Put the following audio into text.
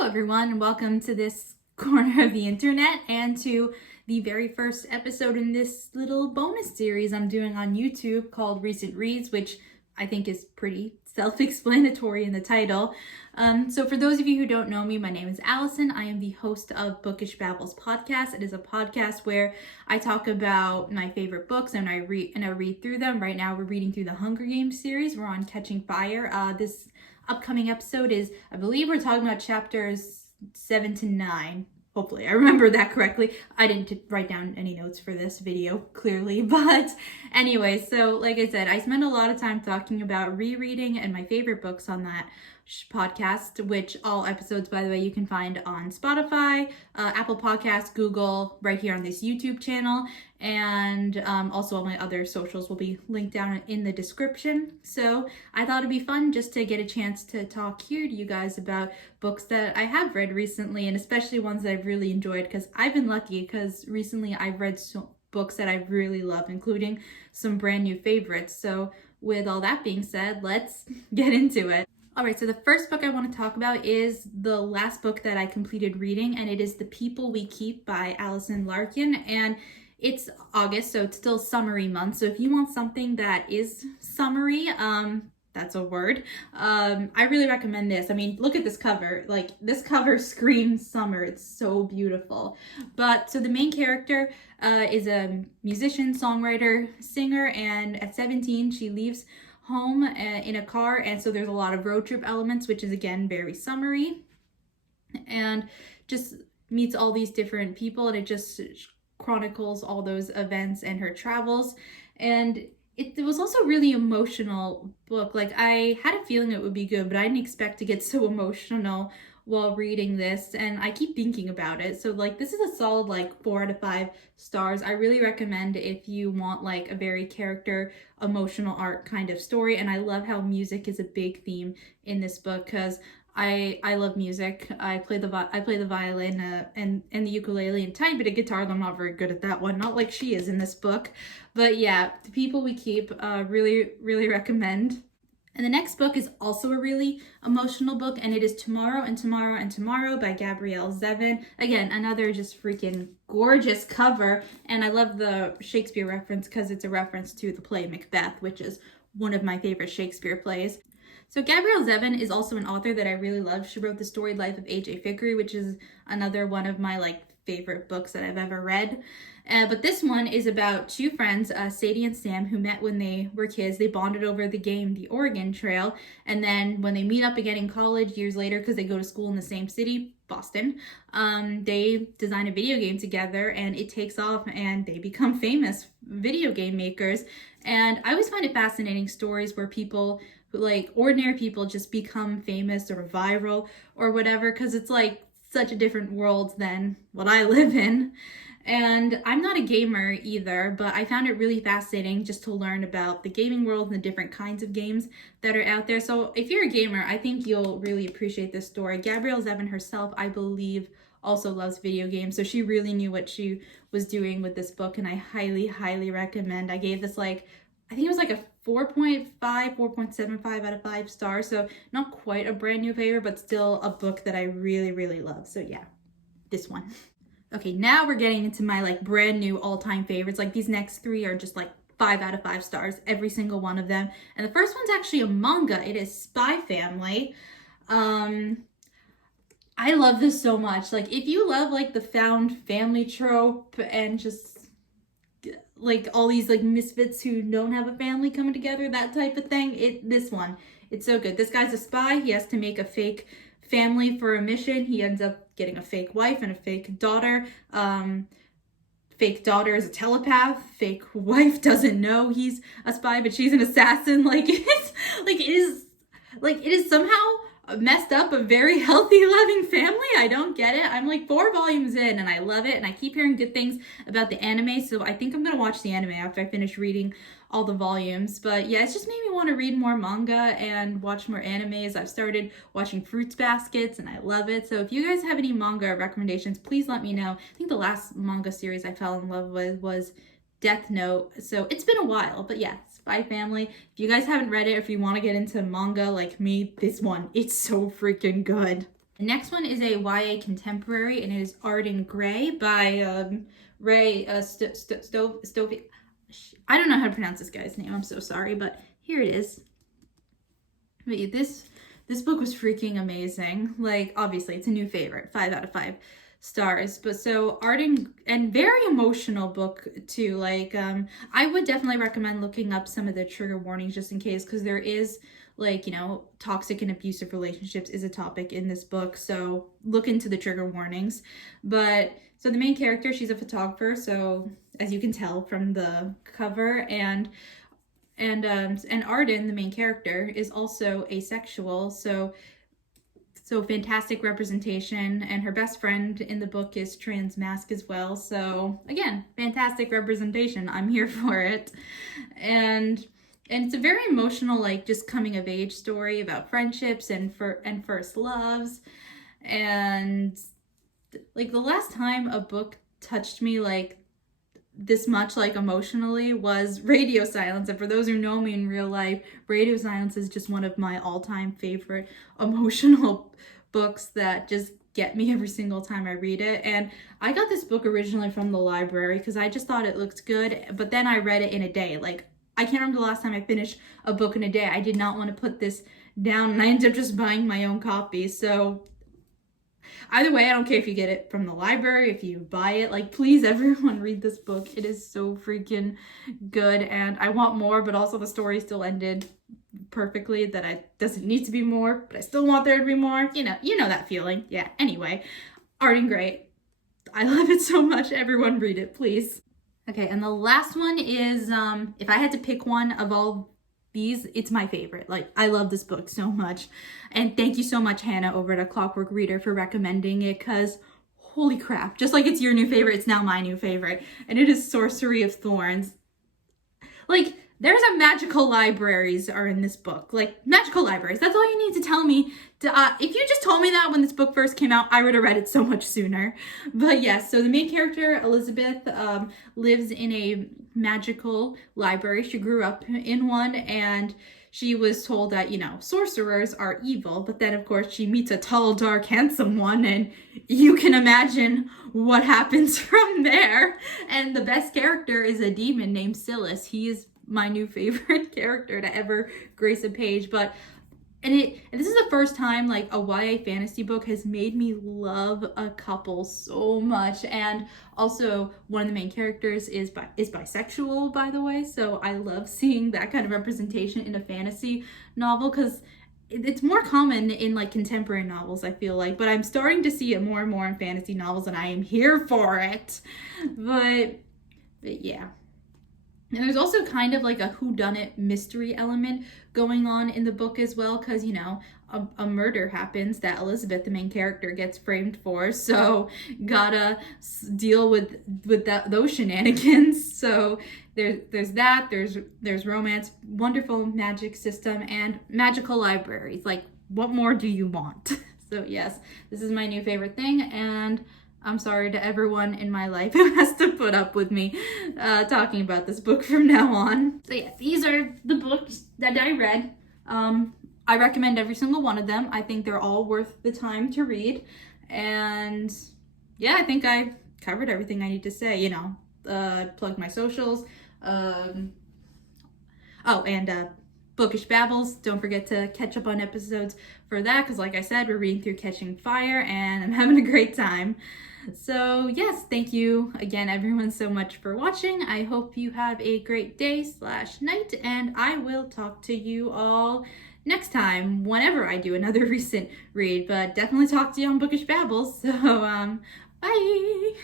Hello everyone, and welcome to this corner of the internet and to the very first episode in this little bonus series I'm doing on YouTube called Recent Reads, which I think is pretty self-explanatory in the title. So for those of you who don't know me, my name is Allison. I am the host of Bookish Babbles podcast. It is a podcast where I talk about my favorite books and I read through them. Right now we're reading through the Hunger Games series. We're on Catching Fire. This upcoming episode is, I believe we're talking about chapters 7 to 9. Hopefully I remember that correctly. I didn't write down any notes for this video, clearly. But anyway, so like I said, I spend a lot of time talking about rereading and my favorite books on that podcast, which all episodes, by the way, you can find on Spotify, Apple Podcasts, Google, right here on this YouTube channel. And also all my other socials will be linked down in the description. So I thought it'd be fun just to get a chance to talk here to you guys about books that I have read recently, and especially ones that I've really enjoyed, because I've been lucky because recently I've read books that I've really loved, including some brand new favorites. So with all that being said, let's get into it. All right, so the first book I want to talk about is the last book that I completed reading, and it is The People We Keep by Allison Larkin. And it's August, so it's still summery month. So if you want something that is summery, that's a word, I really recommend this. I mean, look at this cover. Like, this cover screams summer. It's so beautiful. But so the main character is a musician, songwriter, singer, and at 17 she leaves home in a car, and so there's a lot of road trip elements, which is again very summery, and just meets all these different people, and it just chronicles all those events and her travels. And it was also a really emotional book. Like, I had a feeling it would be good, but I didn't expect to get so emotional while reading this, and I keep thinking about it. So like, this is a solid like 4 out of 5 stars. I really recommend if you want like a very character emotional arc kind of story. And I love how music is a big theme in this book, because I love music. I play the violin and the ukulele and tiny bit of guitar, though I'm not very good at that one, not like she is in this book. But yeah, The People We Keep, really recommend. And the next book is also a really emotional book, and it is Tomorrow and Tomorrow and Tomorrow by Gabrielle Zevin. Again, another just freaking gorgeous cover, and I love the Shakespeare reference because it's a reference to the play Macbeth, which is one of my favorite Shakespeare plays. So Gabrielle Zevin is also an author that I really love. She wrote The Storied Life of A.J. Vickery, which is another one of my like favorite books that I've ever read. But this one is about two friends, Sadie and Sam, who met when they were kids. They bonded over the game, The Oregon Trail. And then when they meet up again in college years later, because they go to school in the same city, Boston, they design a video game together, and it takes off and they become famous video game makers. And I always find it fascinating, stories where people, like ordinary people, just become famous or viral or whatever, because it's like such a different world than what I live in. And I'm not a gamer either, but I found it really fascinating just to learn about the gaming world and the different kinds of games that are out there. So if you're a gamer, I think you'll really appreciate this story. Gabrielle Zevin herself, I believe, also loves video games, so she really knew what she was doing with this book, and I highly recommend. I gave this like, I think it was like a 4.75 out of 5 stars, so not quite a brand new favorite, but still a book that I really love. So yeah, this one. Okay, now we're getting into my like brand new all-time favorites. Like, these next 3 are just like 5 out of 5 stars, every single one of them. And the first one's actually a manga. It is Spy Family. I love this so much. Like, if you love like the found family trope and just like all these like misfits who don't have a family coming together, that type of thing, this one, it's so good. This guy's a spy. He has to make a fake family for a mission. He ends up getting a fake wife and a fake daughter. Fake daughter is a telepath. Fake wife doesn't know he's a spy, but she's an assassin. Like, it is somehow messed up a very healthy, loving family. I don't get it. I'm like 4 volumes in and I love it, and I keep hearing good things about the anime, so I think I'm gonna watch the anime after I finish reading all the volumes. But yeah, it's just made me want to read more manga and watch more animes. I've started watching Fruits Baskets and I love it. So if you guys have any manga recommendations, please let me know. I think the last manga series I fell in love with was Death Note. So it's been a while, but yeah, Spy Family. If you guys haven't read it, if you want to get into manga like me, this one, it's so freaking good. The next one is a YA contemporary, and it is Arden Gray by Ray Stoeve. I don't know how to pronounce this guy's name. I'm so sorry, but here it is. But yeah, this book was freaking amazing. Like, obviously, it's a new favorite, 5 out of 5 stars. But so Arden, and very emotional book too. Like, I would definitely recommend looking up some of the trigger warnings just in case, because there is, like, you know, toxic and abusive relationships is a topic in this book, so look into the trigger warnings. But so the main character, she's a photographer, so as you can tell from the cover, and Arden, the main character, is also asexual, so fantastic representation, and her best friend in the book is trans masc as well, so again, fantastic representation. I'm here for it. And it's a very emotional, like, just coming of age story about friendships and first loves. And like, the last time a book touched me like this much, like, emotionally, was Radio Silence. And for those who know me in real life, Radio Silence is just one of my all-time favorite emotional books that just get me every single time I read it. And I got this book originally from the library because I just thought it looked good, but then I read it in a day. Like, I can't remember the last time I finished a book in a day. I did not want to put this down, and I ended up just buying my own copy. So either way, I don't care if you get it from the library, if you buy it. Like, please, everyone, read this book. It is so freaking good, and I want more, but also the story still ended perfectly, that I doesn't need to be more, but I still want there to be more. You know that feeling. Yeah, anyway, Arden Gray. I love it so much. Everyone read it, please. Okay, and the last one is, if I had to pick one of all these, it's my favorite. Like, I love this book so much. And thank you so much, Hannah, over at A Clockwork Reader, for recommending it, because holy crap, just like it's your new favorite, it's now my new favorite. And it is Sorcery of Thorns. Like, there's a magical libraries are in this book. Like, magical libraries. That's all you need to tell me. If you just told me that when this book first came out, I would have read it so much sooner. But yes, so the main character, Elizabeth, lives in a magical library. She grew up in one, and she was told that, you know, sorcerers are evil. But then, of course, she meets a tall, dark, handsome one, and you can imagine what happens from there. And the best character is a demon named Silas. He is my new favorite character to ever grace a page. But and this is the first time, like, a YA fantasy book has made me love a couple so much. And also, one of the main characters is bisexual, by the way, so I love seeing that kind of representation in a fantasy novel, because it's more common in, like, contemporary novels, I feel like, but I'm starting to see it more and more in fantasy novels, and I am here for it. But yeah. And there's also kind of like a whodunit mystery element going on in the book as well, because, you know, a murder happens that Elizabeth, the main character, gets framed for, so gotta deal with those shenanigans. So there's that, there's romance, wonderful magic system, and magical libraries. Like, what more do you want? So yes, this is my new favorite thing, and I'm sorry to everyone in my life who has to put up with me talking about this book from now on. So yeah, these are the books that I read. I recommend every single one of them. I think they're all worth the time to read. And yeah, I think I covered everything I need to say, you know. Plug my socials. Bookish Babbles. Don't forget to catch up on episodes for that, because like I said, we're reading through Catching Fire, and I'm having a great time. So yes, thank you again, everyone, so much for watching. I hope you have a great day/night, and I will talk to you all next time, whenever I do another recent read, but definitely talk to you on Bookish Babbles. So, bye!